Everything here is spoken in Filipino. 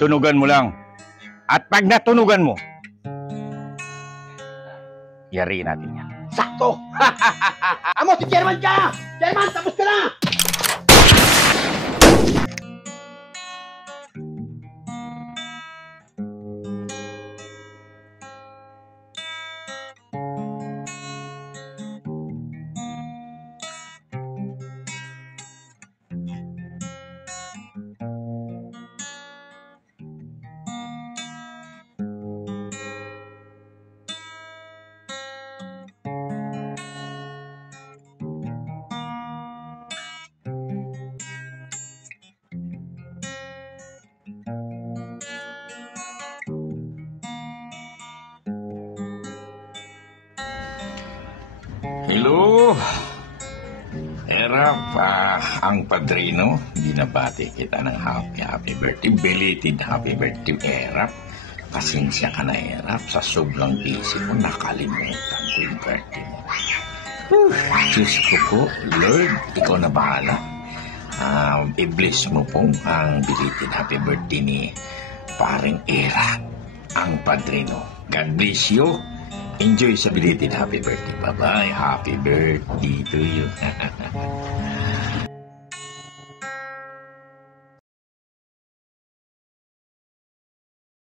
tunugan mo lang. At pag natunugan mo, yari natin yan. Sakto! Amo, si Chairman ka! Chairman, tapos ka na! Hello, Erap, ang padrino, binabati kita ng happy birthday, belated happy birthday, Erap. Pasensya ka na, Erap, sa sobrang busy ko, nakalimutan ko yung birthday mo. Diyos ko po, Lord, ikaw na bahala. I-bless mo pong ang belated happy birthday ni paring Erap, ang padrino. God bless you. Enjoy sa belated happy birthday. Bye-bye. Happy birthday to you.